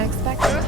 I expected.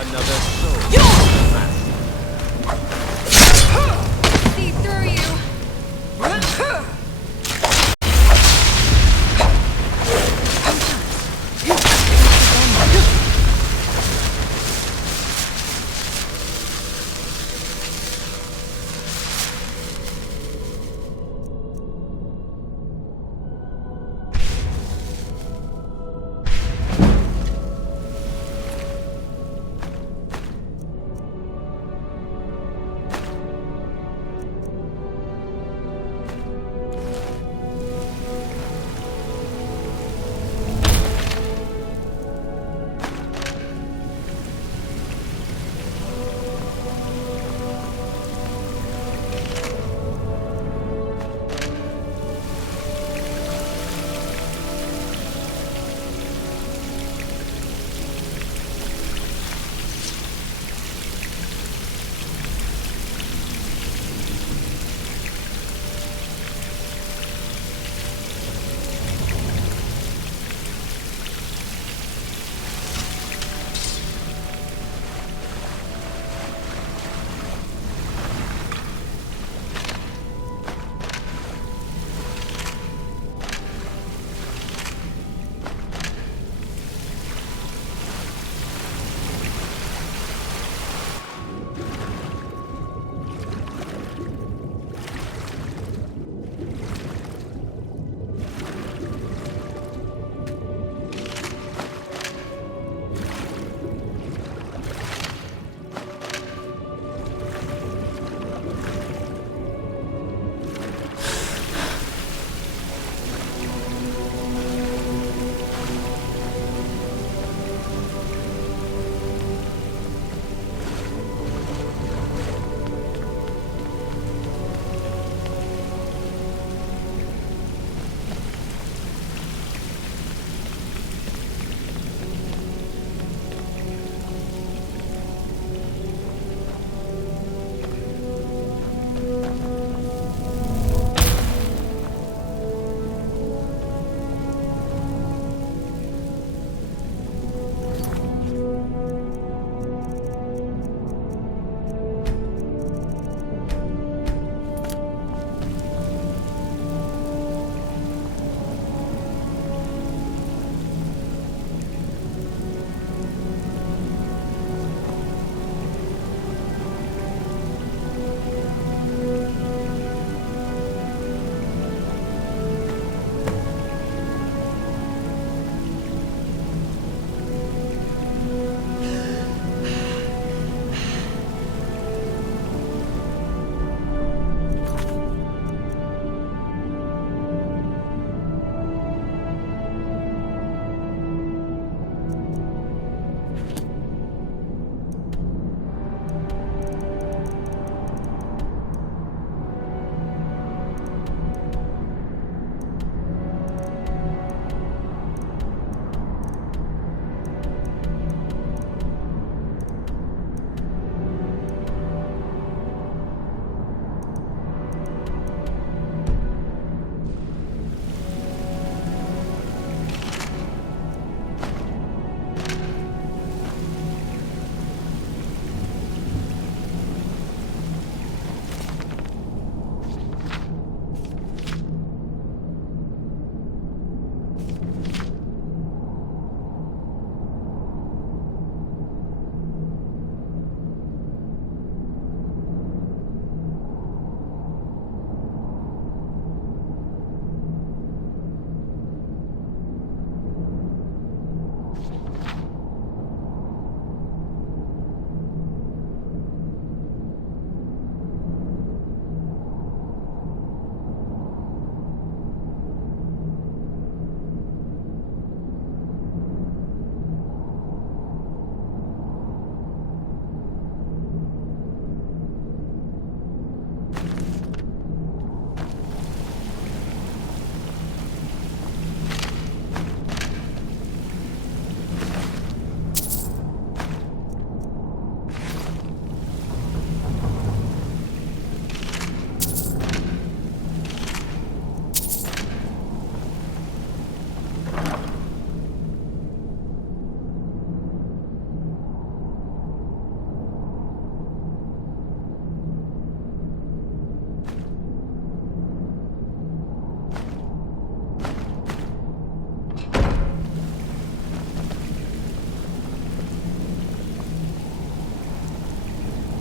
Another soul. See through you.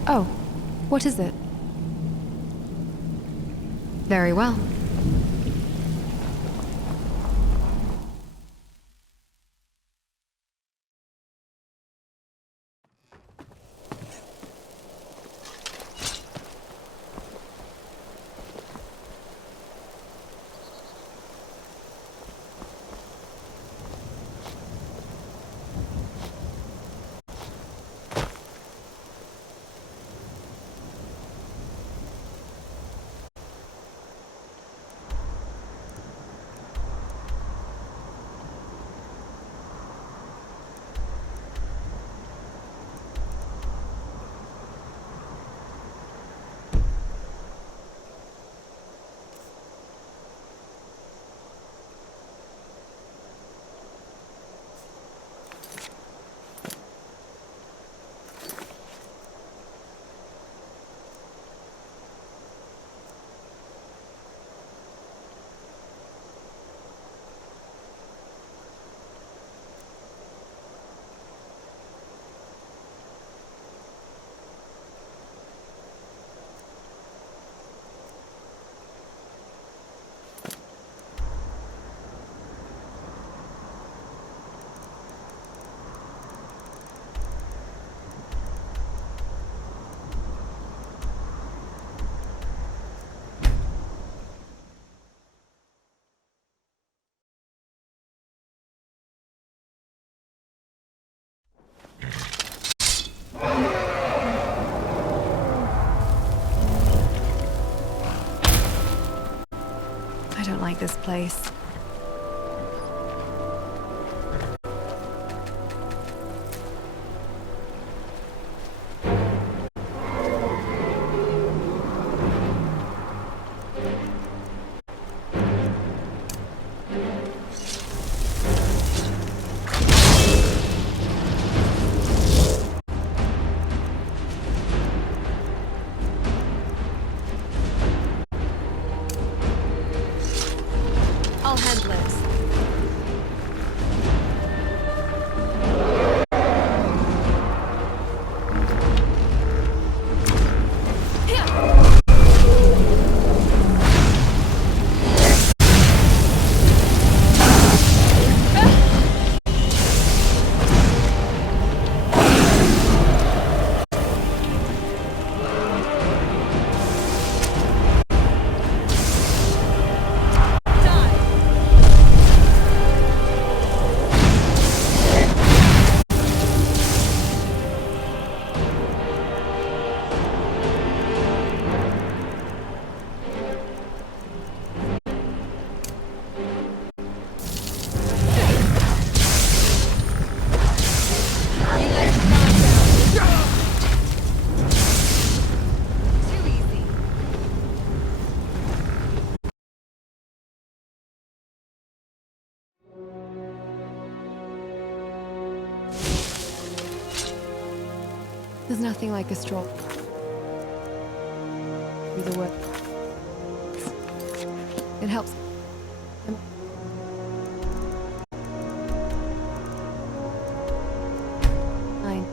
Oh, what is it? Very well. I don't like this place. I'll handle it. There's nothing like a stroll through the woods. It helps. Fine.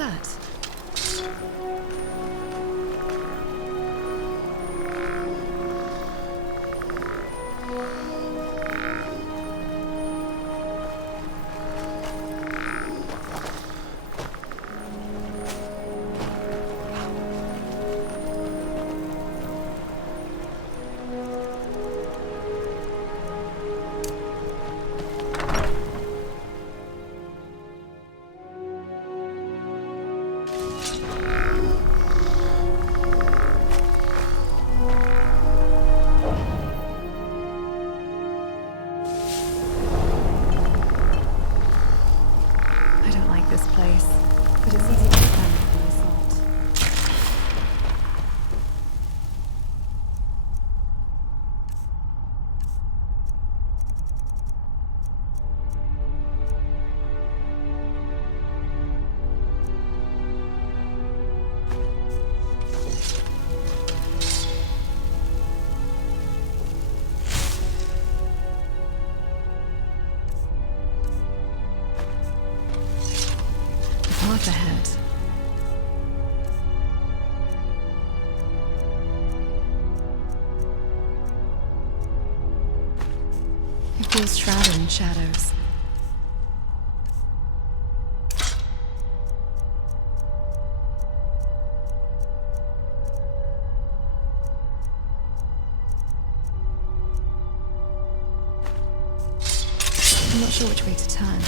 that? I don't like this place, but it's easy to defend from assault. The path ahead. It feels shrouded in shadows. I'm not sure which way to turn.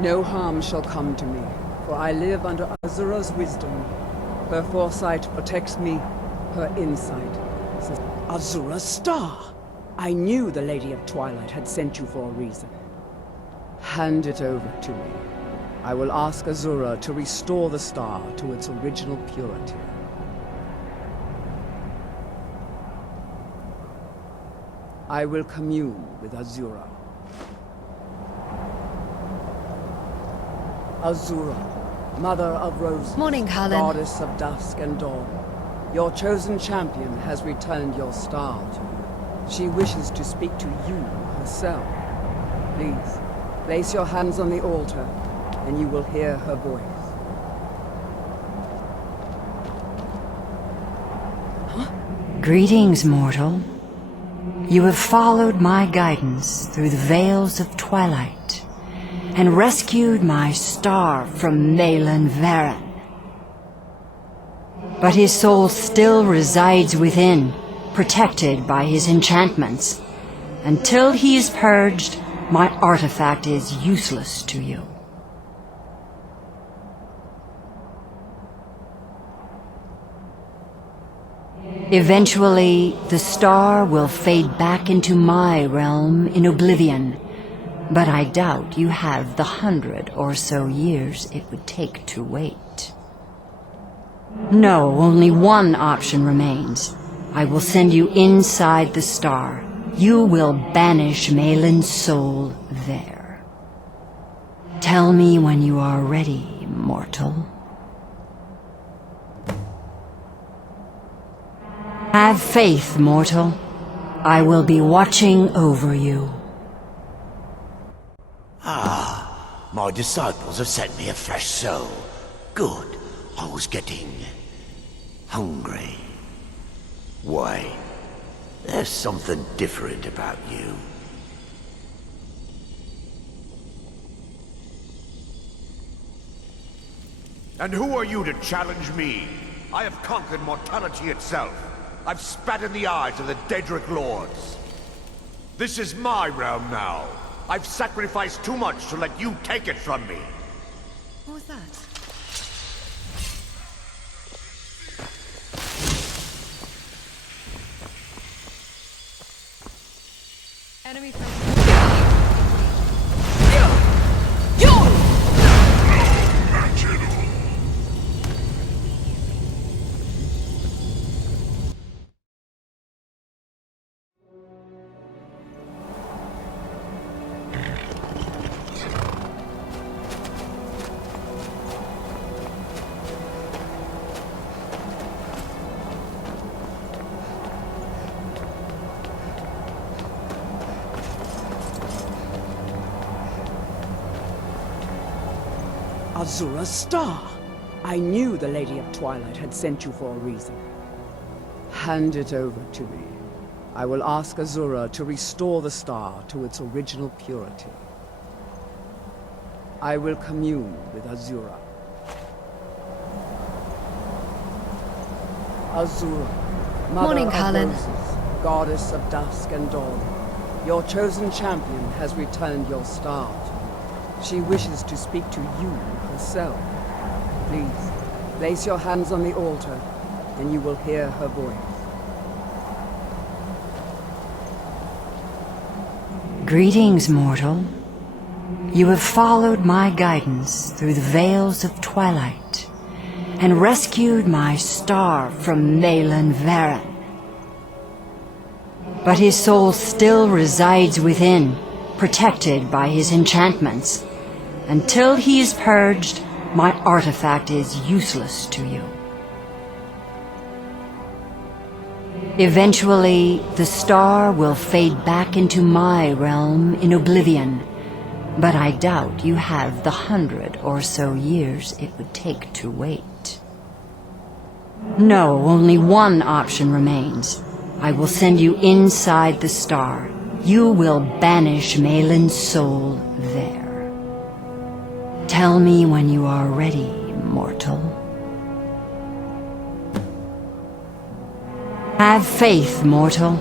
No harm shall come to me, for I live under Azura's wisdom. Her foresight protects me, her insight. Azura's star! I knew the Lady of Twilight had sent you for a reason. Hand it over to me. I will ask Azura to restore the star to its original purity. I will commune with Azura. Azura, Mother of Roses, Morning, Cullen. Goddess of Dusk and Dawn. Your chosen champion has returned your star to you. She wishes to speak to you herself. Please, place your hands on the altar, and you will hear her voice. Greetings, mortal. You have followed my guidance through the veils of twilight and rescued my star from Malin Varen. But his soul still resides within, protected by his enchantments. Until he is purged, my artifact is useless to you. Eventually, the star will fade back into my realm in oblivion, but I doubt you have the 100 or so years it would take to wait. No, only one option remains. I will send you inside the star. You will banish Malin's soul there. Tell me when you are ready, mortal. Have faith, mortal. I will be watching over you. My disciples have sent me a fresh soul. Good. I was getting hungry. Why? There's something different about you. And who are you to challenge me? I have conquered mortality itself. I've spat in the eyes of the Daedric Lords. This is my realm now. I've sacrificed too much to let you take it from me. What was that? Enemy Azura's star! I knew the Lady of Twilight had sent you for a reason. Hand it over to me. I will ask Azura to restore the star to its original purity. I will commune with Azura. Azura, Mother Morning, of Cullen. Roses, Goddess of Dusk and Dawn. Your chosen champion has returned your star to you. She wishes to speak to you herself. Please, place your hands on the altar, and you will hear her voice. Greetings, mortal. You have followed my guidance through the veils of twilight and rescued my star from Malin Varen. But his soul still resides within, protected by his enchantments. Until he is purged, my artifact is useless to you. Eventually, the star will fade back into my realm in oblivion, but I doubt you have the 100 or so years it would take to wait. No, only one option remains. I will send you inside the star. You will banish Malin's soul there. Tell me when you are ready, mortal. Have faith, mortal.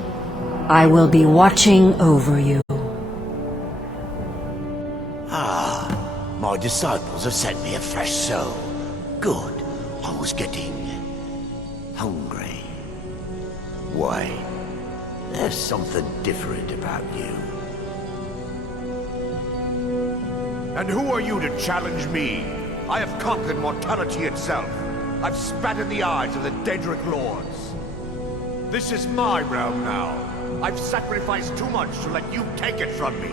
I will be watching over you. My disciples have sent me a fresh soul. Good. I was getting hungry. Why? There's something different about you. And who are you to challenge me? I have conquered mortality itself. I've spat in the eyes of the Daedric Lords. This is my realm now. I've sacrificed too much to let you take it from me.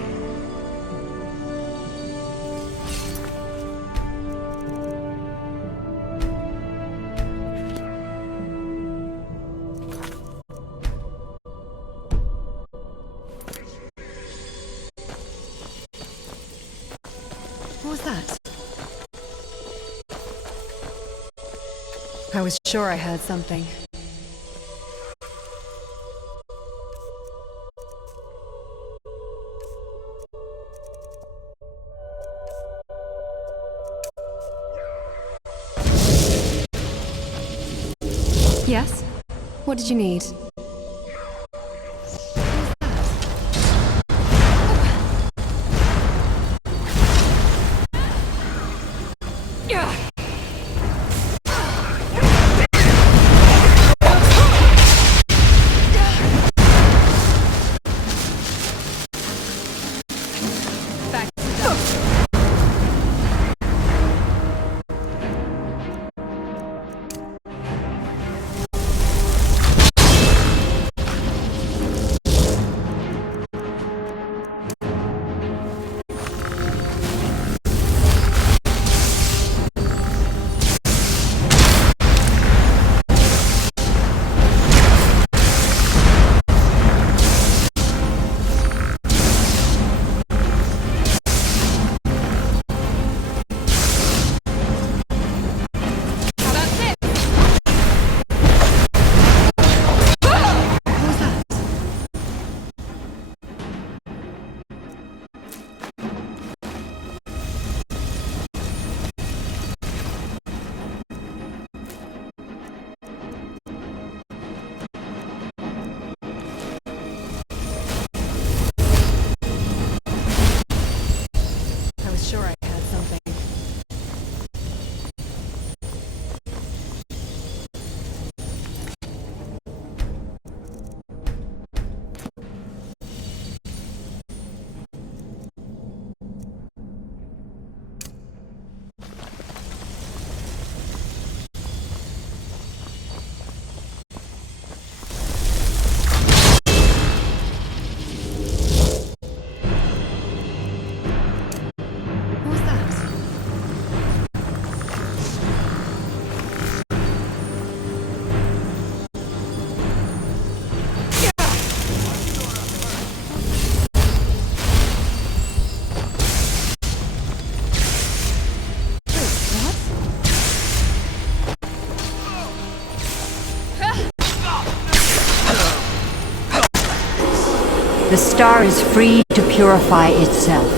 What was that? I was sure I heard something. Yes? What did you need? Sure I had something. The star is free to purify itself.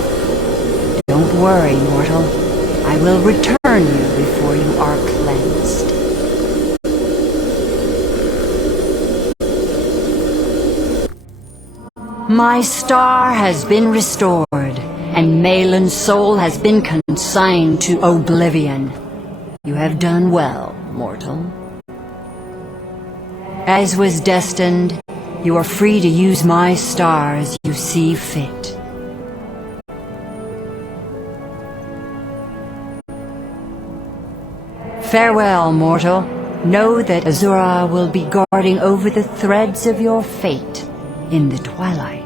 Don't worry, mortal. I will return you before you are cleansed. My star has been restored, and Malin's soul has been consigned to oblivion. You have done well, mortal. As was destined, you are free to use my star as you see fit. Farewell, mortal. Know that Azura will be guarding over the threads of your fate in the twilight.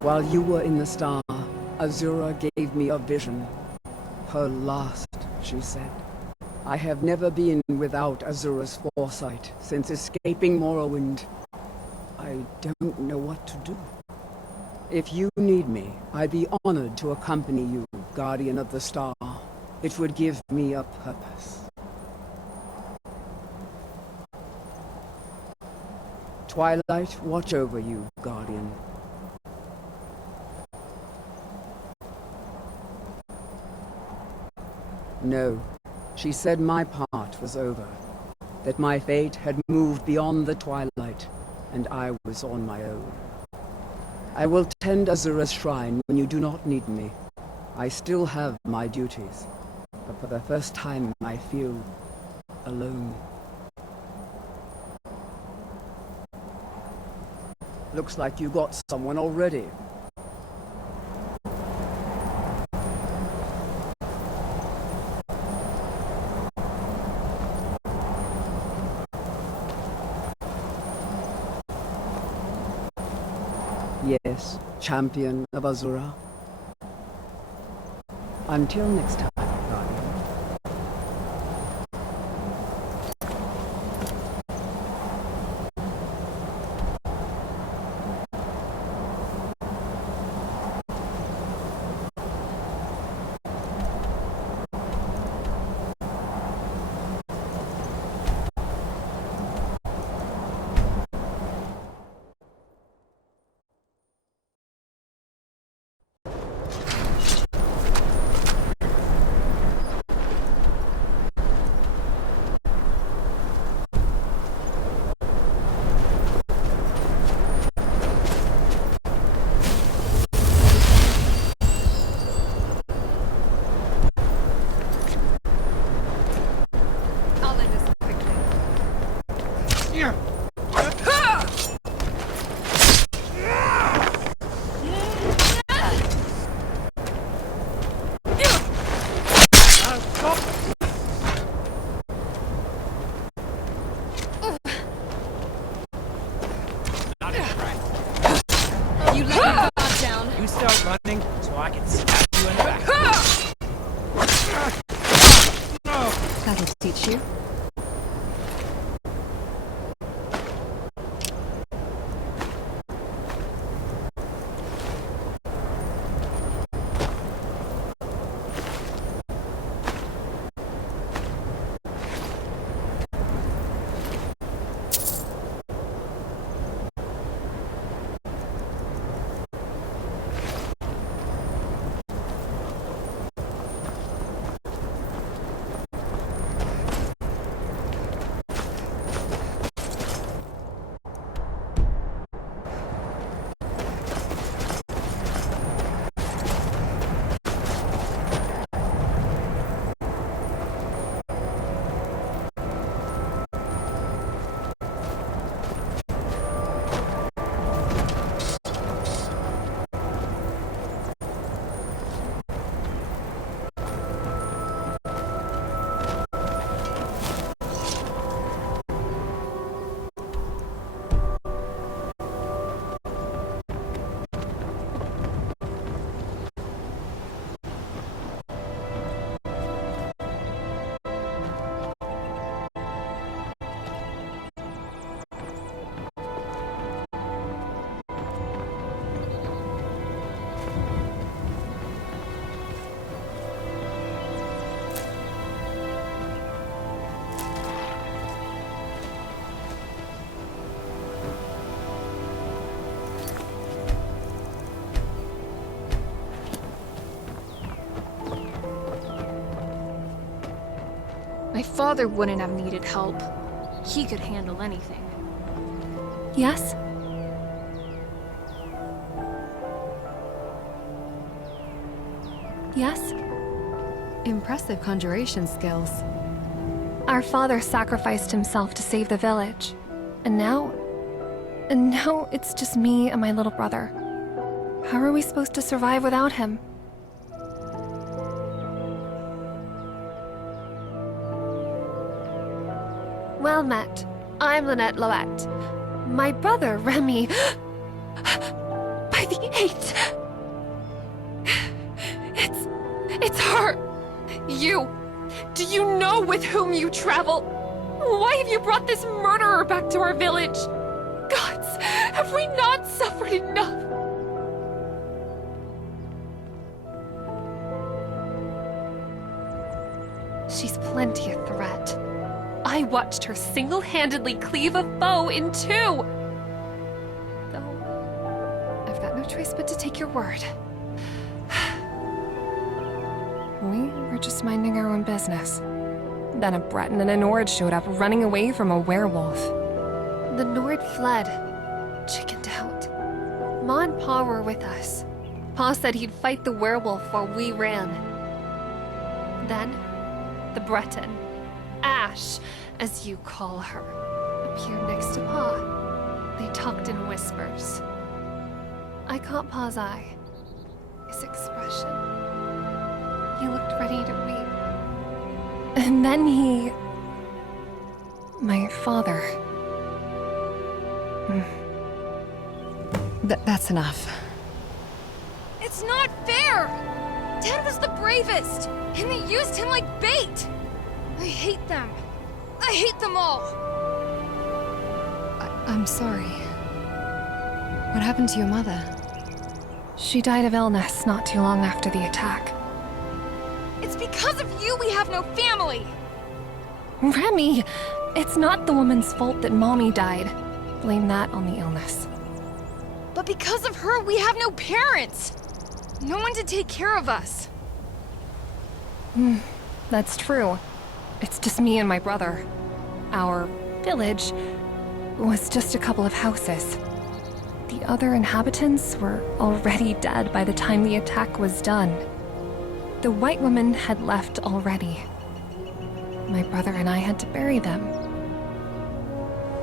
While you were in the star, Azura gave me a vision. Her last, she said. I have never been without Azura's foresight since escaping Morrowind. I I don't know what to do. If you need me, I'd be honored to accompany you, Guardian of the Star. It would give me a purpose. Twilight, watch over you, Guardian. No, she said my part was over, that my fate had moved beyond the Twilight, and I was on my own. I will tend Azura's shrine when you do not need me. I still have my duties, but for the first time I feel alone. Looks like you got someone already. Yes, champion of Azura. Until next time, Guardian. I'll end this quickly. You let me guard down. You start running so I can stab you in the back. That'll teach you. My father wouldn't have needed help. He could handle anything. Yes? Yes? Impressive conjuration skills. Our father sacrificed himself to save the village. And now it's just me and my little brother. How are we supposed to survive without him? Well met. I'm Lynette Loette. My brother, Remy... By the 8! It's her! You! Do you know with whom you travel? Why have you brought this murderer back to our village? Gods, have we not suffered enough? She's plenty a threat. I watched her single-handedly cleave a foe in two. Though, I've got no choice but to take your word. We were just minding our own business. Then a Breton and a Nord showed up, running away from a werewolf. The Nord fled, chickened out. Ma and Pa were with us. Pa said he'd fight the werewolf while we ran. Then, the Breton, Ash, as you call her, appeared next to Pa. They talked in whispers. I caught Pa's eye, his expression. He looked ready to weep. And then he... my father. That's enough. It's not fair! Dad was the bravest, and they used him like bait! I hate them. I hate them all! I'm sorry. What happened to your mother? She died of illness not too long after the attack. It's because of you we have no family! Remy, it's not the woman's fault that Mommy died. Blame that on the illness. But because of her, we have no parents! No one to take care of us. That's true. It's just me and my brother. Our village was just a couple of houses. The other inhabitants were already dead by the time the attack was done. The white woman had left already. My brother and I had to bury them.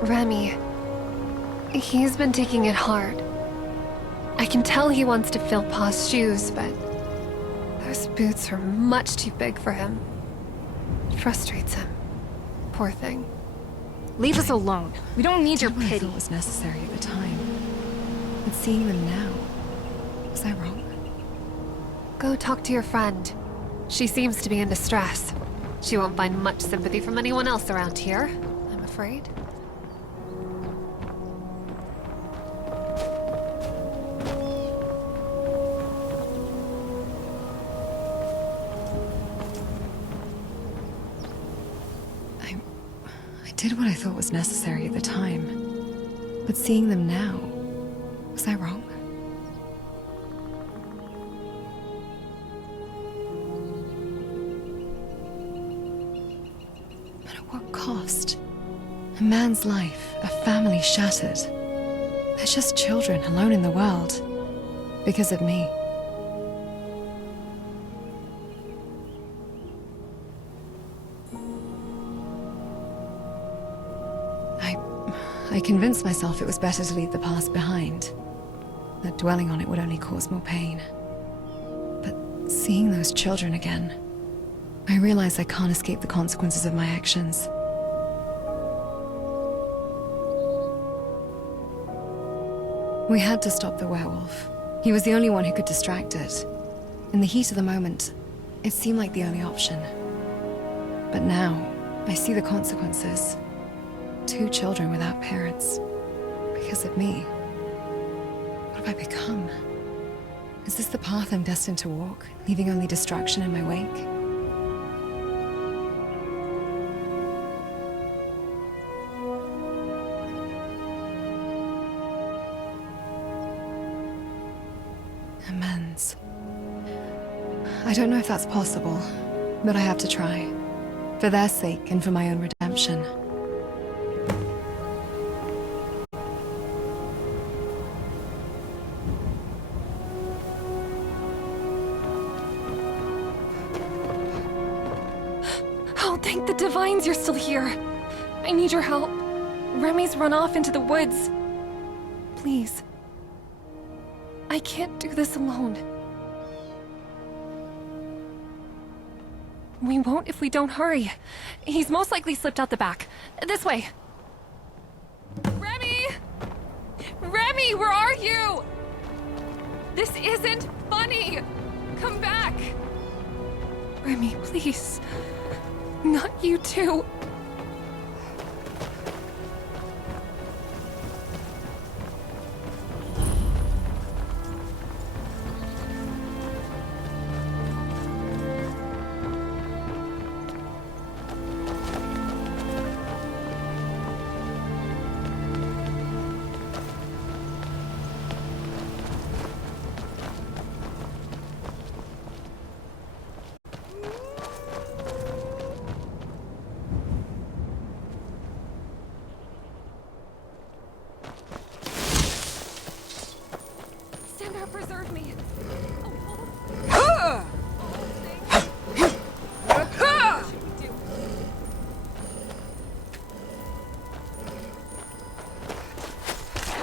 Remy, he's been taking it hard. I can tell he wants to fill Pa's shoes, but those boots are much too big for him. It frustrates him. Poor thing. Leave us alone. We don't need your What I pity. thought was necessary at the time. But seeing them now, was I wrong? Go talk to your friend. She seems to be in distress. She won't find much sympathy from anyone else around here, I'm afraid. I did what I thought was necessary at the time. But seeing them now, was I wrong? But at what cost? A man's life, a family shattered. They're just children alone in the world. Because of me. I convinced myself it was better to leave the past behind. That dwelling on it would only cause more pain. But seeing those children again, I realize I can't escape the consequences of my actions. We had to stop the werewolf. He was the only one who could distract it. In the heat of the moment, it seemed like the only option. But now, I see the consequences. 2 children without parents. Because of me. What have I become? Is this the path I'm destined to walk, leaving only destruction in my wake? Amends. I don't know if that's possible, but I have to try. For their sake and for my own redemption. Oh, thank the divines you're still here. I need your help. Remy's run off into the woods. Please. I can't do this alone. We won't if we don't hurry. He's most likely slipped out the back. This way. Remy! Remy, where are you? This isn't funny. Come back. Remy, please. Not you too.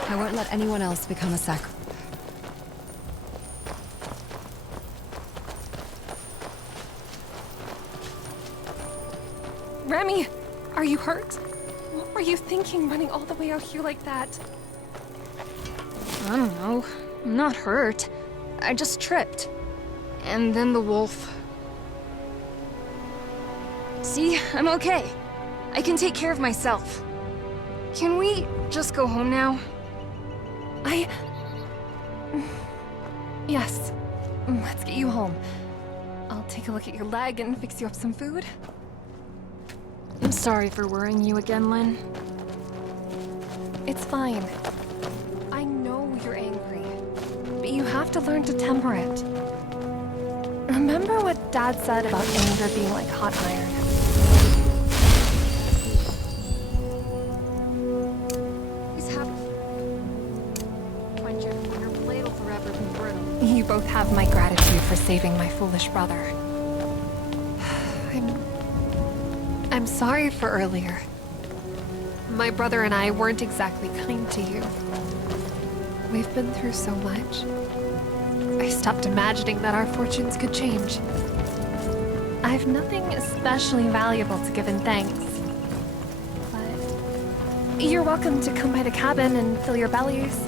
I won't let anyone else become a sacrifice. Remy, are you hurt? What were you thinking running all the way out here like that? I don't know. I'm not hurt. I just tripped. And then the wolf. See, I'm okay. I can take care of myself. Can we just go home now? Yes. Let's get you home. I'll take a look at your leg and fix you up some food. I'm sorry for worrying you again, Lynn. It's fine. I know you're angry, but you have to learn to temper it. Remember what Dad said about anger being like hot iron? He's happy. Find your blade will forever be brittle. You both have my gratitude for saving my foolish brother. I'm sorry for earlier. My brother and I weren't exactly kind to you. We've been through so much. I stopped imagining that our fortunes could change. I've nothing especially valuable to give in thanks. But you're welcome to come by the cabin and fill your bellies.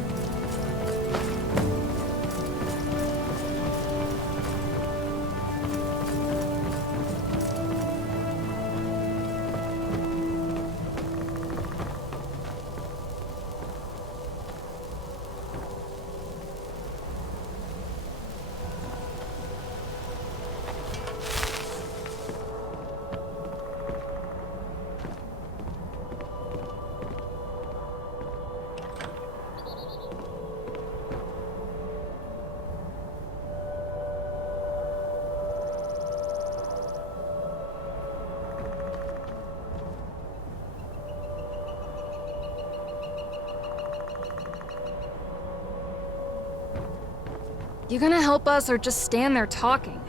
You gonna help us or just stand there talking?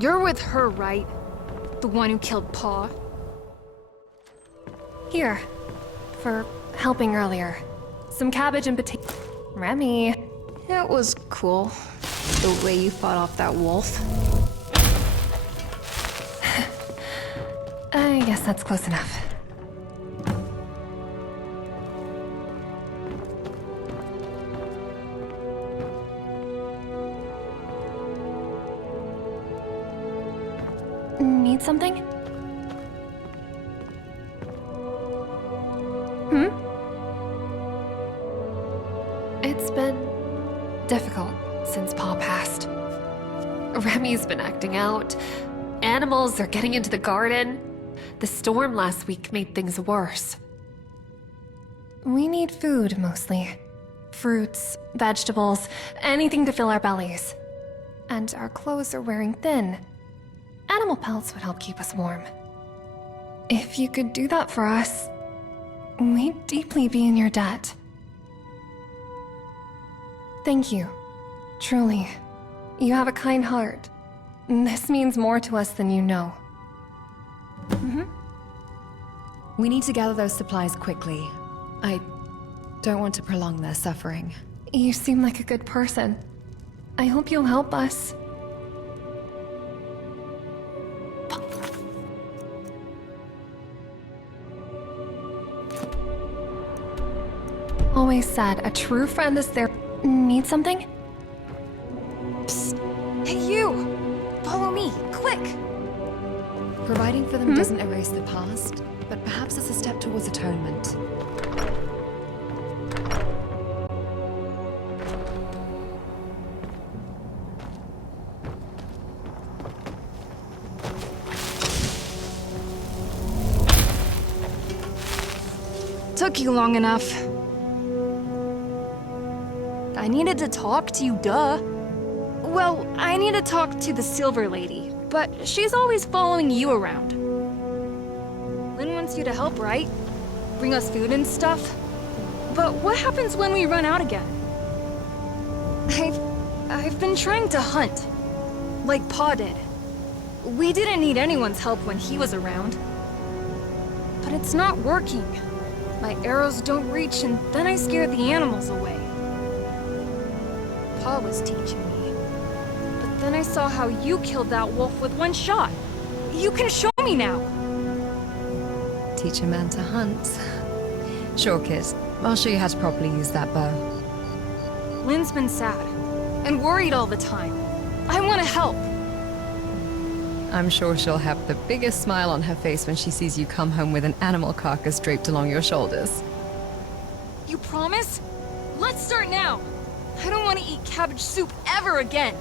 You're with her, right? The one who killed Pa? Here, for helping earlier. Some cabbage and potato. Remy. It was cool. The way you fought off that wolf. I guess that's close enough. Need something? It's been difficult since Pa passed. Remy's been acting out. Animals are getting into the garden. The storm last week made things worse. We need food, mostly. Fruits, vegetables, anything to fill our bellies. And our clothes are wearing thin. Animal pelts would help keep us warm. If you could do that for us, we'd deeply be in your debt. Thank you. Truly. You have a kind heart. This means more to us than you know. We need to gather those supplies quickly. I don't want to prolong their suffering. You seem like a good person. I hope you'll help us. Always said, a true friend is there. Need something? Psst. Hey, you! Follow me, quick! Providing for them doesn't erase the past, but perhaps it's a step towards atonement. Took you long enough. I needed to talk to you, duh. Well, I need to talk to the Silver Lady, but she's always following you around. Lynn wants you to help, right? Bring us food and stuff. But what happens when we run out again? I've been trying to hunt, like Pa did. We didn't need anyone's help when he was around. But it's not working. My arrows don't reach, and then I scare the animals away. Pa was teaching me. But then I saw how you killed that wolf with one shot. You can show me now. Teach a man to hunt. Sure, kid. I'll show you how to properly use that bow. Lynn's been sad and worried all the time. I want to help. I'm sure she'll have the biggest smile on her face when she sees you come home with an animal carcass draped along your shoulders. You promise? Let's start now. I don't want to eat cabbage soup ever again.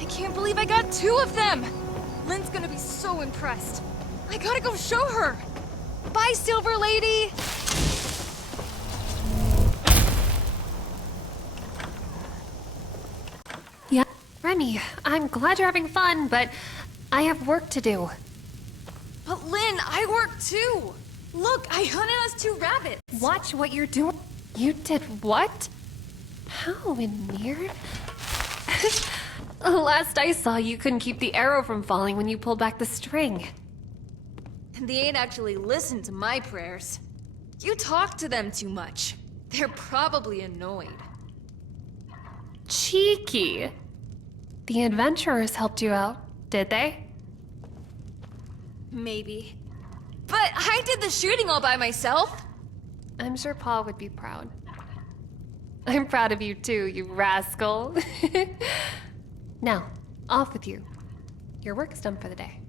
I can't believe I got 2 of them! Lynn's gonna be so impressed. I gotta go show her! Bye, Silver Lady! Yeah, Remy, I'm glad you're having fun, but I have work to do. But Lynn, I work too! Look, I hunted us 2 rabbits! Watch what you're doing. You did what? How weird. Last I saw, you couldn't keep the arrow from falling when you pulled back the string. And they ain't actually listened to my prayers. You talk to them too much. They're probably annoyed. Cheeky. The adventurers helped you out, did they? Maybe. But I did the shooting all by myself! I'm sure Paul would be proud. I'm proud of you too, you rascal. Now, off with you. Your work's done for the day.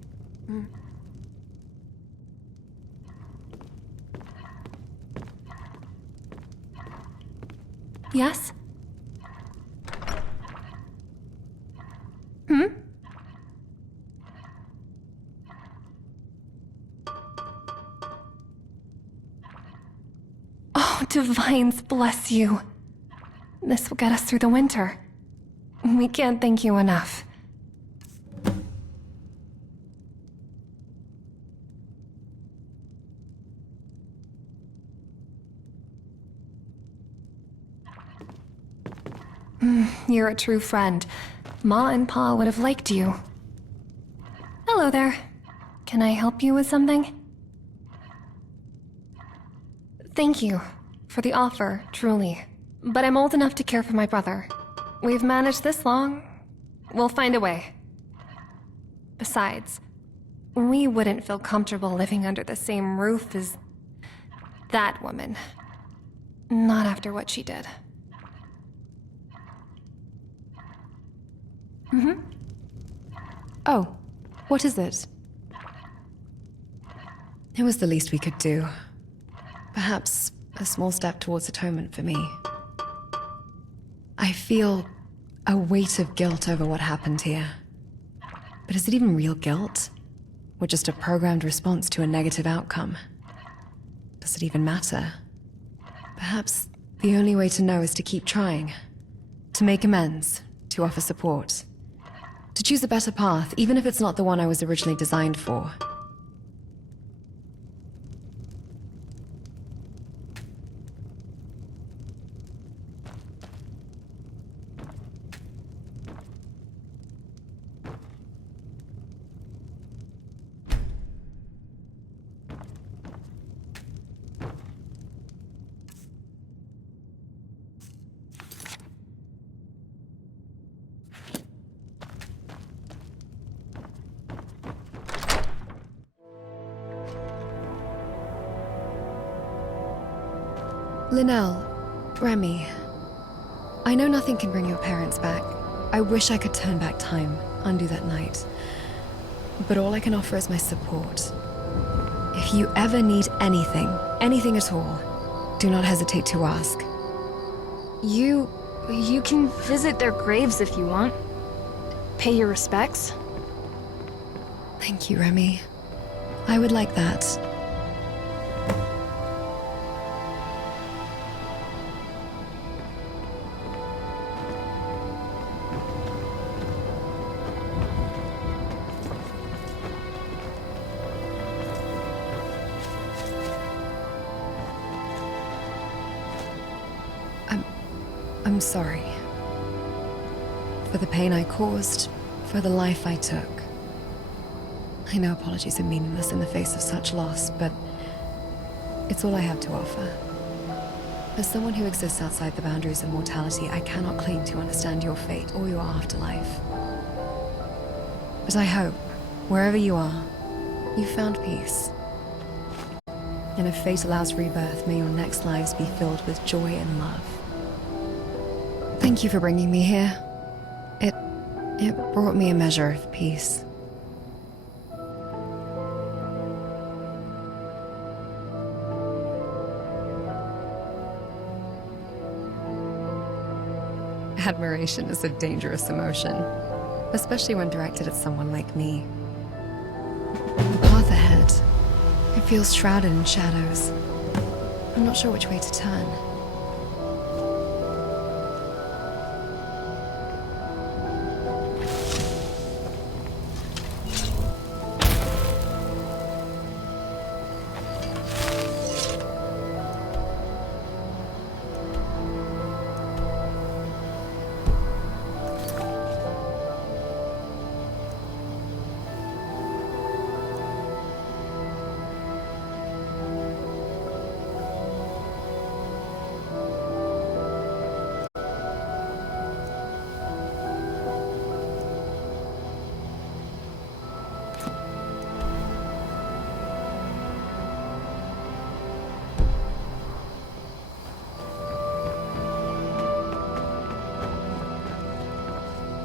Yes? Oh, divines bless you. This will get us through the winter. We can't thank you enough. You're a true friend. Ma and Pa would have liked you. Hello there. Can I help you with something? Thank you for the offer, truly. But I'm old enough to care for my brother. We've managed this long. We'll find a way. Besides, we wouldn't feel comfortable living under the same roof as that woman. Not after what she did. Oh, what is it? It was the least we could do. Perhaps a small step towards atonement for me. I feel a weight of guilt over what happened here. But is it even real guilt? Or just a programmed response to a negative outcome? Does it even matter? Perhaps the only way to know is to keep trying. To make amends, to offer support. To choose a better path, even if it's not the one I was originally designed for. Linnell, Remy, I know nothing can bring your parents back. I wish I could turn back time, undo that night. But all I can offer is my support. If you ever need anything, anything at all, do not hesitate to ask. You can visit their graves if you want. Pay your respects. Thank you, Remy. I would like that. I'm sorry. For the pain I caused, for the life I took. I know apologies are meaningless in the face of such loss, but it's all I have to offer. As someone who exists outside the boundaries of mortality, I cannot claim to understand your fate or your afterlife. But I hope, wherever you are, you found peace. And if fate allows rebirth, may your next lives be filled with joy and love. Thank you for bringing me here. It brought me a measure of peace. Admiration is a dangerous emotion, especially when directed at someone like me. The path ahead, it feels shrouded in shadows. I'm not sure which way to turn.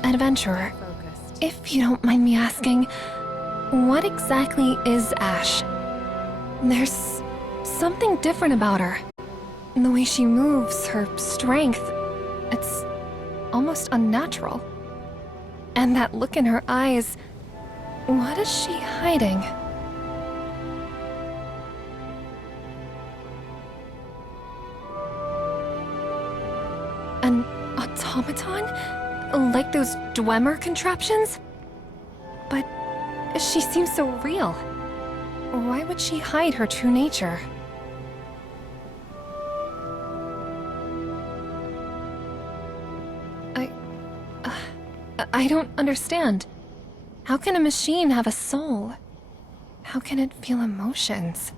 Adventurer, if you don't mind me asking, what exactly is Ash? There's something different about her. The way she moves, her strength, it's almost unnatural. And that look in her eyes, what is she hiding? An automaton? Like those Dwemer contraptions? But she seems so real. Why would she hide her true nature? I don't understand. How can a machine have a soul? How can it feel emotions?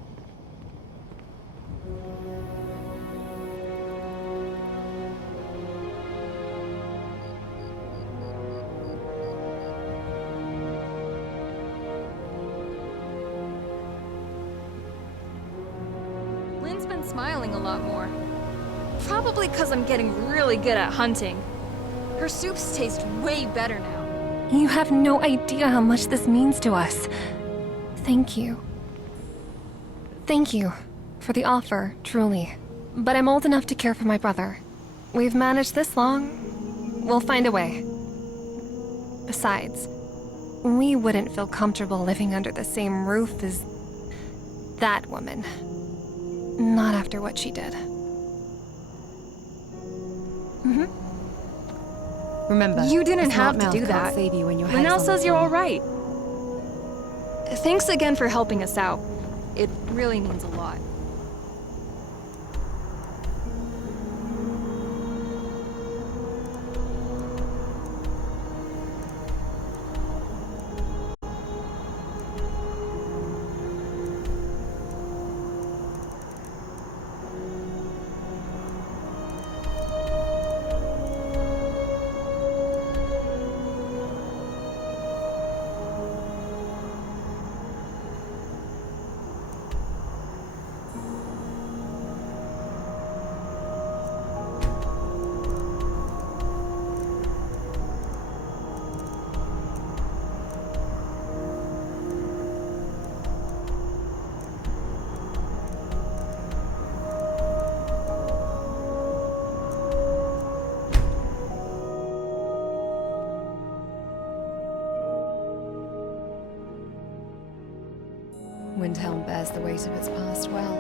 Lynn's been smiling a lot more. Probably because I'm getting really good at hunting. Her soups taste way better now. You have no idea how much this means to us. Thank you. Thank you for the offer, truly. But I'm old enough to care for my brother. We've managed this long. We'll find a way. Besides, we wouldn't feel comfortable living under the same roof as that woman. Not after what she did. Remember, You didn't a have smart to do mouth can't that. save you when your head's Linnell on the says you're floor. all right. Thanks again for helping us out. It really means a lot. Windhelm bears the weight of its past well.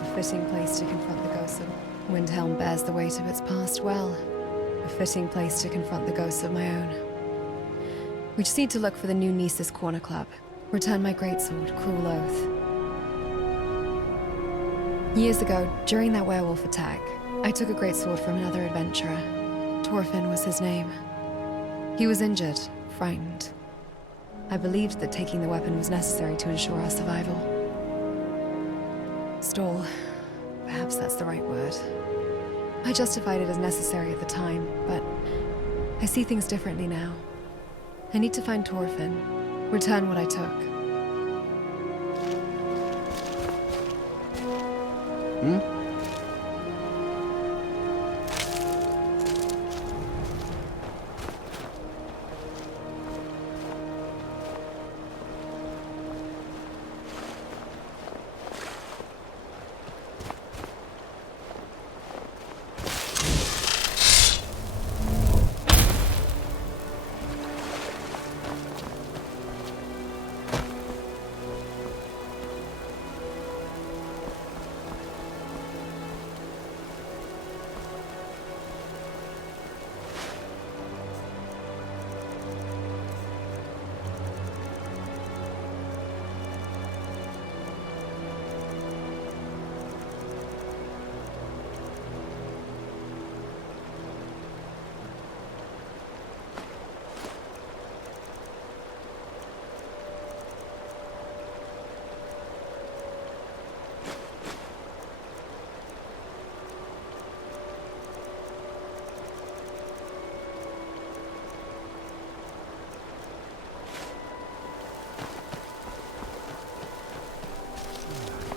A fitting place to confront the ghosts of... Windhelm bears the weight of its past well. A fitting place to confront the ghosts of my own. We just need to look for the new Niece's Corner Club. Return my greatsword, Cruel Oath. Years ago, during that werewolf attack, I took a great sword from another adventurer. Thorfinn was his name. He was injured, frightened. I believed that taking the weapon was necessary to ensure our survival. Stall. Perhaps that's the right word. I justified it as necessary at the time, but I see things differently now. I need to find Thorfinn, return what I took.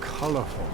Colorful.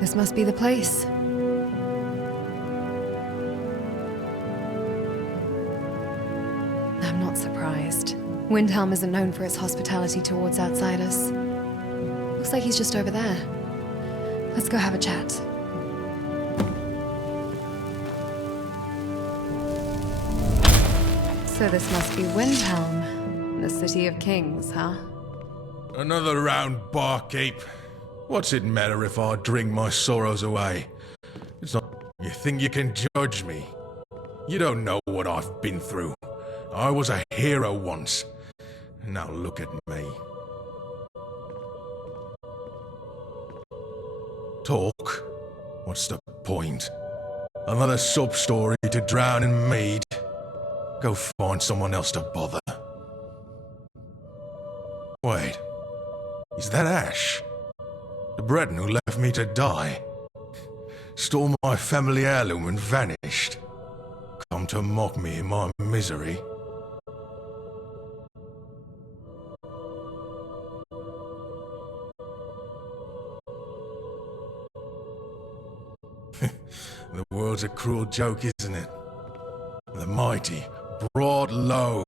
This must be the place. I'm not surprised. Windhelm isn't known for its hospitality towards outsiders. Looks like he's just over there. Let's go have a chat. So this must be Windhelm, the City of Kings, huh? Another round, barkeep. What's it matter if I drink my sorrows away? It's not... You think you can judge me? You don't know what I've been through. I was a hero once. Now look at me. Talk? What's the point? Another sob story to drown in mead? Go find someone else to bother. Wait. Is that Ash? The Breton who left me to die? Stole my family heirloom and vanished? Come to mock me in my misery? The world's a cruel joke, isn't it? The mighty, brought low,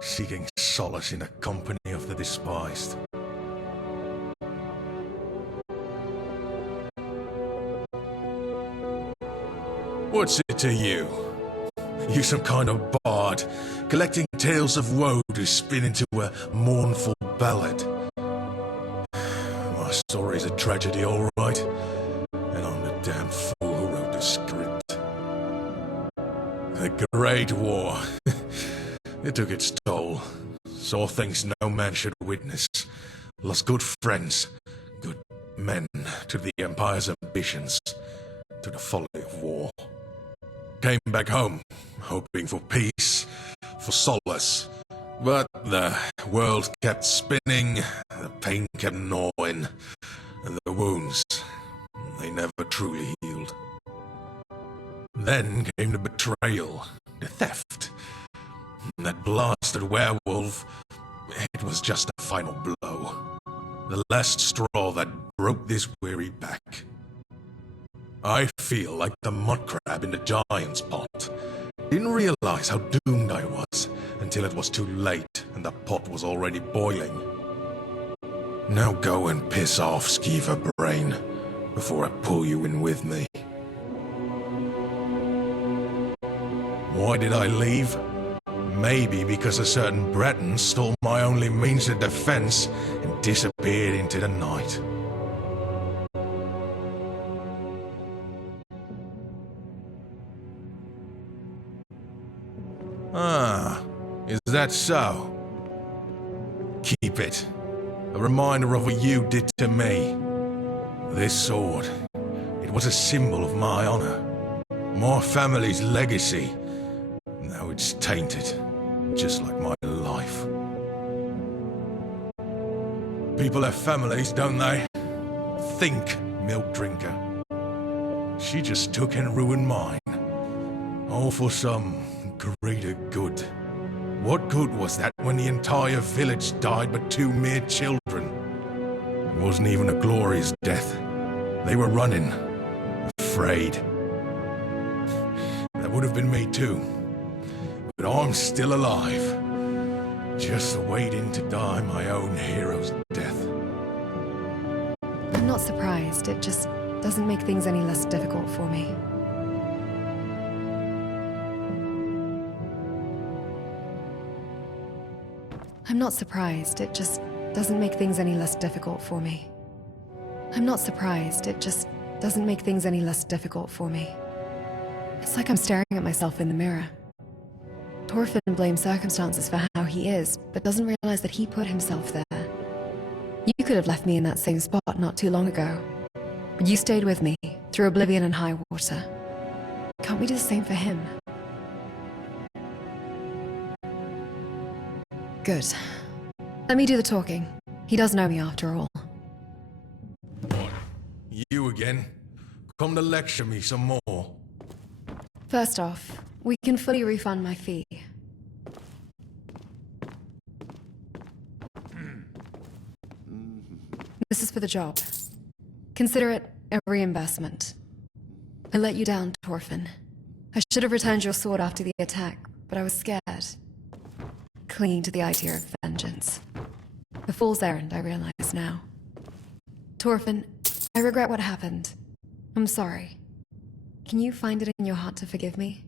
seeking solace in the company of the despised. What's it to you? You some kind of bard, collecting tales of woe to spin into a mournful ballad. My story's a tragedy, all right, and I'm the damn fool who wrote the script. The Great War. It took its toll. Saw things no man should witness. Lost good friends, good men to the Empire's ambitions, to the folly of war. Came back home, hoping for peace, for solace. But the world kept spinning, the pain kept gnawing, and the wounds, they never truly healed. Then came the betrayal, the theft. That blasted werewolf, it was just a final blow. The last straw that broke this weary back. I feel like the mud crab in the giant's pot. Didn't realize how doomed I was until it was too late and the pot was already boiling. Now go and piss off, Skeever Brain, before I pull you in with me. Why did I leave? Maybe because a certain Breton stole my only means of defense and disappeared into the night. Ah, is that so? Keep it. A reminder of what you did to me. This sword, it was a symbol of my honor. My family's legacy. Now it's tainted, just like my life. People have families, don't they? Think, milk drinker. She just took and ruined mine. All for some greater good. What good was that when the entire village died but 2 mere children? It wasn't even a glorious death. They were running, afraid. That would have been me too. But I'm still alive, just waiting to die my own hero's death. I'm not surprised. It just doesn't make things any less difficult for me. I'm not surprised. It just doesn't make things any less difficult for me. I'm not surprised. It just doesn't make things any less difficult for me. It's like I'm staring at myself in the mirror. Thorfinn blames circumstances for how he is, but doesn't realize that he put himself there. You could have left me in that same spot not too long ago. But you stayed with me, through oblivion and high water. Can't we do the same for him? Good. Let me do the talking. He does know me after all. You again? Come to lecture me some more. First off, we can fully refund my fee. This is for the job. Consider it a reimbursement. I let you down, Thorfinn. I should have returned your sword after the attack, but I was scared. Clinging to the idea of vengeance. A fool's errand, I realize now. Thorfinn, I regret what happened. I'm sorry. Can you find it in your heart to forgive me?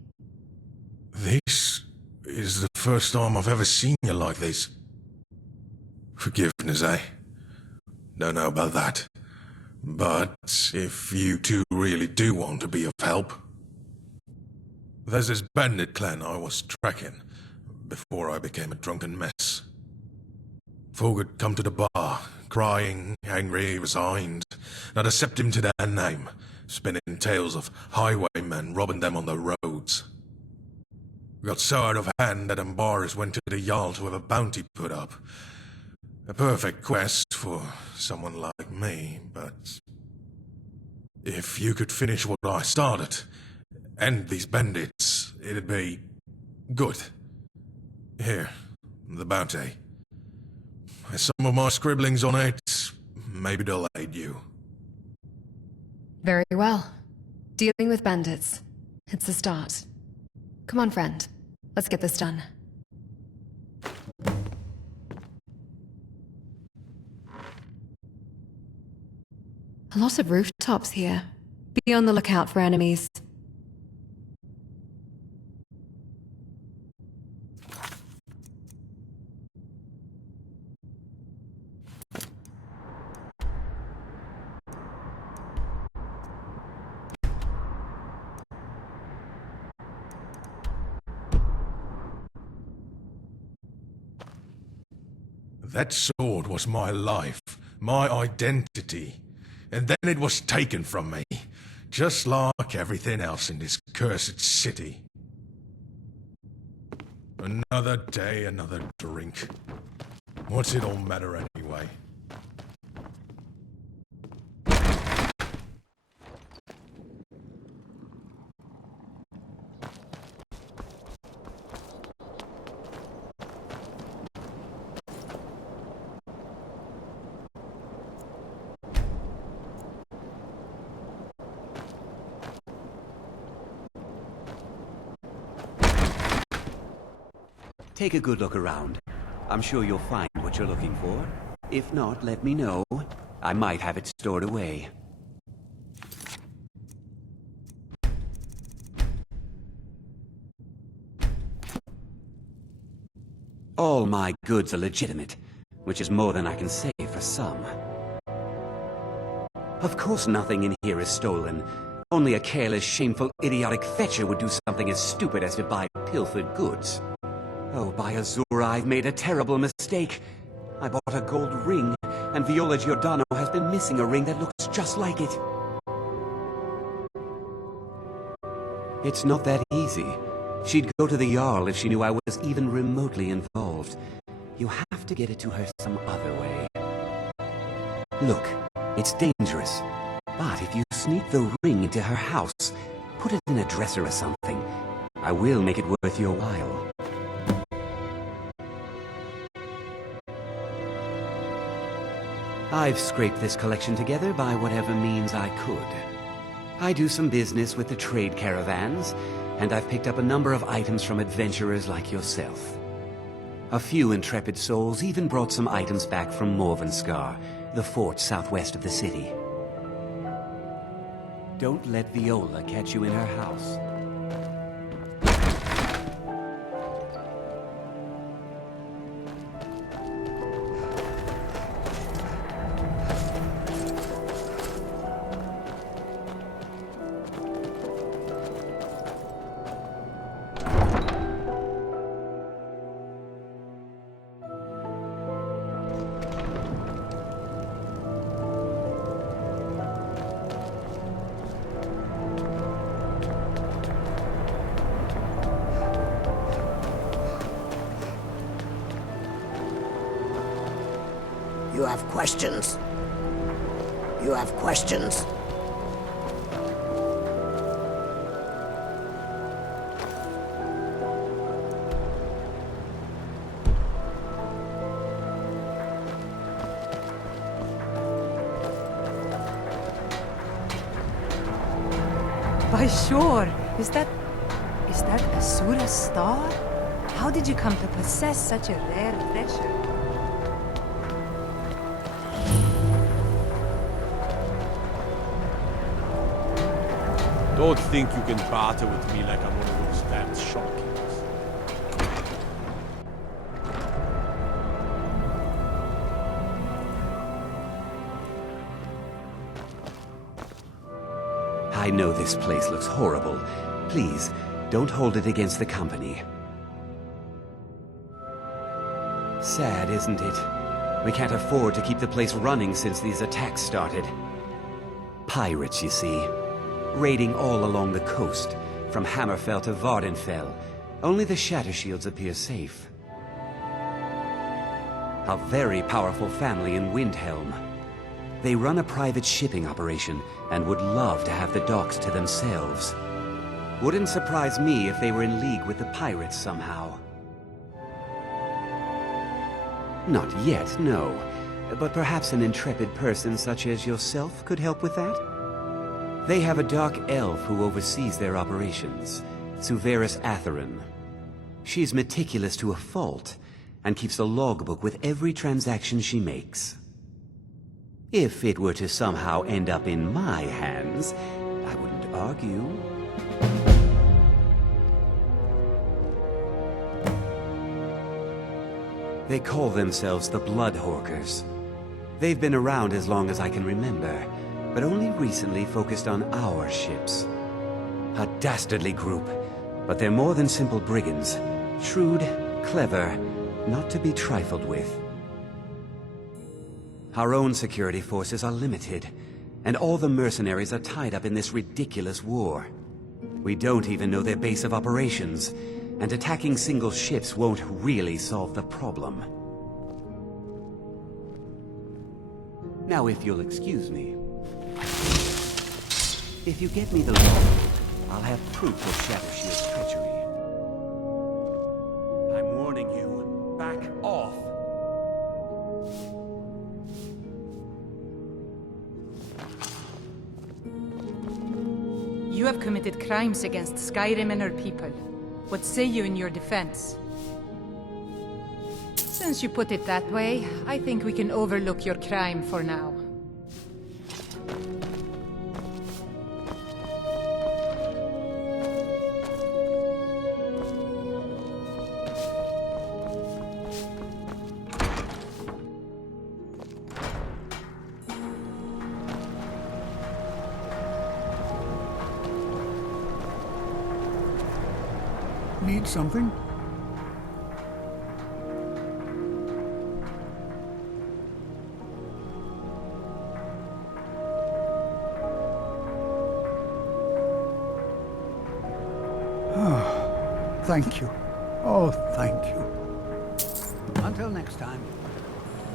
This is the first time I've ever seen you like this. Forgiveness, eh? Don't know about that. But if you two really do want to be of help... There's this bandit clan I was tracking before I became a drunken mess. Folk had come to the bar, crying, angry, resigned, not accepting to their name, spinning tales of highwaymen robbing them on the roads. Got so out of hand that Embarras went to the Jarl to have a bounty put up. A perfect quest for someone like me, but... if you could finish what I started, end these bandits, it'd be... good. Here, the bounty. Some of my scribblings on it, maybe they'll aid you. Very well. Dealing with bandits. It's a start. Come on, friend. Let's get this done. A lot of rooftops here. Be on the lookout for enemies. That sword was my life, my identity, and then it was taken from me, just like everything else in this cursed city. Another day, another drink. What's it all matter anyway? Take a good look around. I'm sure you'll find what you're looking for. If not, let me know. I might have it stored away. All my goods are legitimate, which is more than I can say for some. Of course nothing in here is stolen. Only a careless, shameful, idiotic fetcher would do something as stupid as to buy pilfered goods. Oh, by Azura, I've made a terrible mistake. I bought a gold ring, and Viola Giordano has been missing a ring that looks just like it. It's not that easy. She'd go to the Jarl if she knew I was even remotely involved. You have to get it to her some other way. Look, it's dangerous. But if you sneak the ring into her house, put it in a dresser or something, I will make it worth your while. I've scraped this collection together by whatever means I could. I do some business with the trade caravans, and I've picked up a number of items from adventurers like yourself. A few intrepid souls even brought some items back from Morvenskar, the fort southwest of the city. Don't let Viola catch you in her house. You have questions? You have questions? By sure. Is that Azura's star? How did you come to possess such a rare treasure? Don't think you can barter with me like I'm one of those damn shopkeepers. I know this place looks horrible. Please, don't hold it against the company. Sad, isn't it? We can't afford to keep the place running since these attacks started. Pirates, you see. Raiding all along the coast, from Hammerfell to Vardenfell. Only the Shattershields appear safe. A very powerful family in Windhelm. They run a private shipping operation and would love to have the docks to themselves. Wouldn't surprise me if they were in league with the pirates somehow. Not yet, no. But perhaps an intrepid person such as yourself could help with that? They have a dark elf who oversees their operations, Suveris Atherin. She's meticulous to a fault, and keeps a logbook with every transaction she makes. If it were to somehow end up in my hands, I wouldn't argue. They call themselves the Bloodhawkers. They've been around as long as I can remember, but only recently focused on our ships. A dastardly group, but they're more than simple brigands. Shrewd, clever, not to be trifled with. Our own security forces are limited, and all the mercenaries are tied up in this ridiculous war. We don't even know their base of operations, and attacking single ships won't really solve the problem. Now, if you'll excuse me. If you get me the log, I'll have proof of Shattershield's treachery. I'm warning you, back off! You have committed crimes against Skyrim and her people. What say you in your defense? Since you put it that way, I think we can overlook your crime for now. Need something? Thank you. Oh, thank you. Until next time.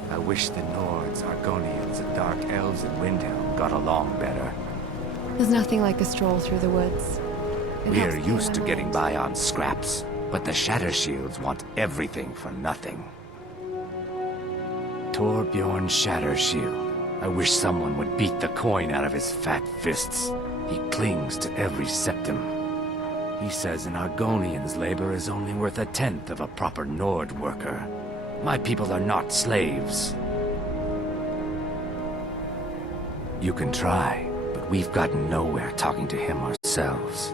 I wish the Nords, Argonians, and Dark Elves in Windhelm got along better. There's nothing like a stroll through the woods. We're used to getting by on scraps, but the Shattershields want everything for nothing. Torbjorn Shattershield. I wish someone would beat the coin out of his fat fists. He clings to every septum. He says an Argonian's labor is only worth a tenth of a proper Nord worker. My people are not slaves. You can try, but we've gotten nowhere talking to him ourselves.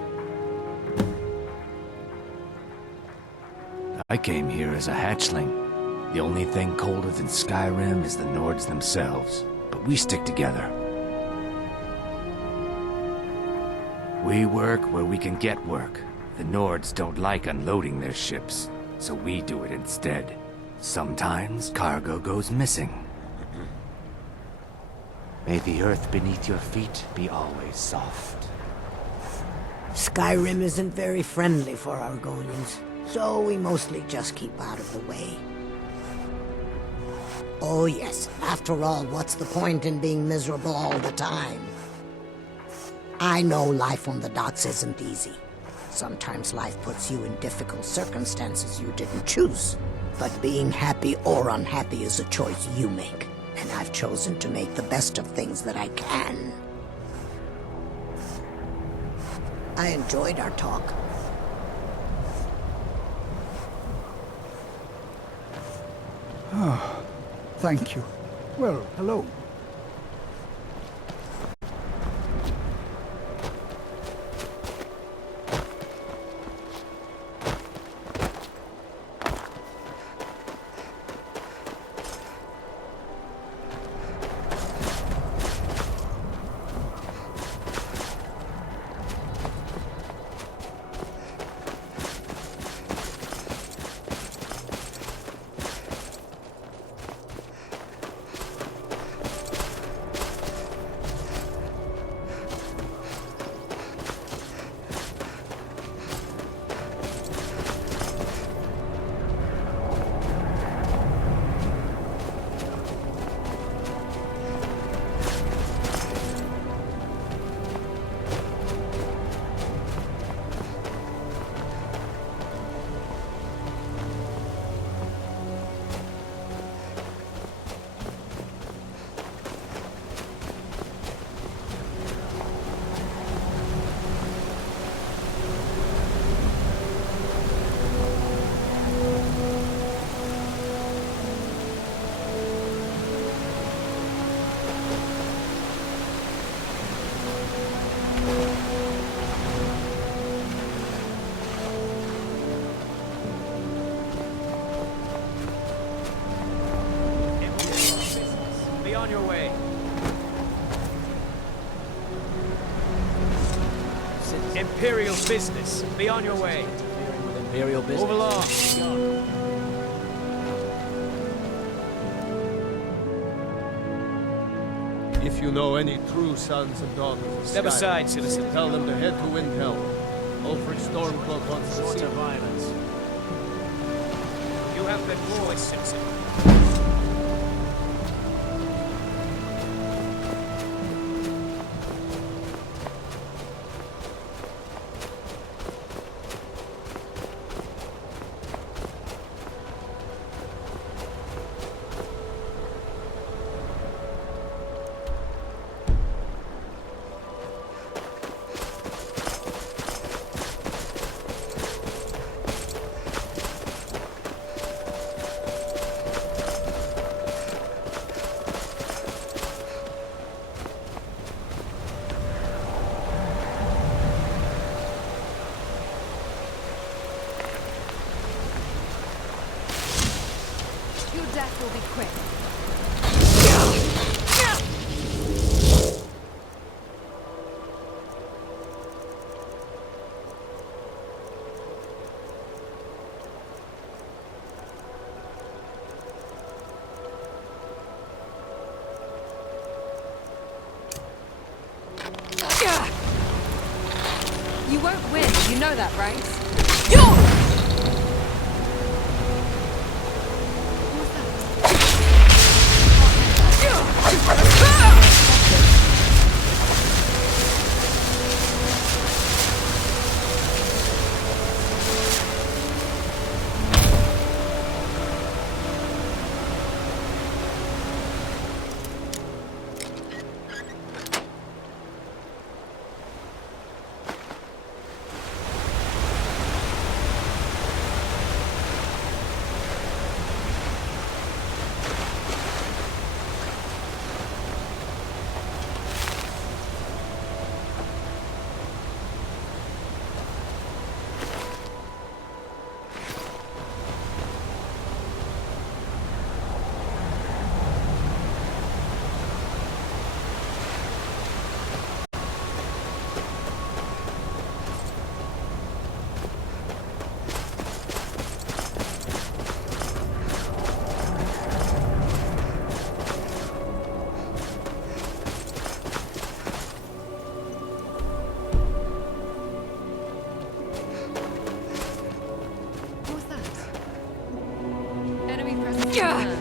I came here as a hatchling. The only thing colder than Skyrim is the Nords themselves, but we stick together. We work where we can get work. The Nords don't like unloading their ships, so we do it instead. Sometimes cargo goes missing. May the earth beneath your feet be always soft. Skyrim isn't very friendly for Argonians, so we mostly just keep out of the way. Oh yes, after all, what's the point in being miserable all the time? I know life on the docks isn't easy. Sometimes life puts you in difficult circumstances you didn't choose. But being happy or unhappy is a choice you make. And I've chosen to make the best of things that I can. I enjoyed our talk. Ah, thank you. Well, hello. On your way. Imperial business. Be on your way. Imperial business. Move along. If you know any true sons and daughters of Step Skyrim, aside, citizen. tell them to head to Windhelm. Ulfric Stormcloak wants to see To them. violence. You have been voiced, citizen. Your death will be quick. You won't win, you know that, right? Enemy presence.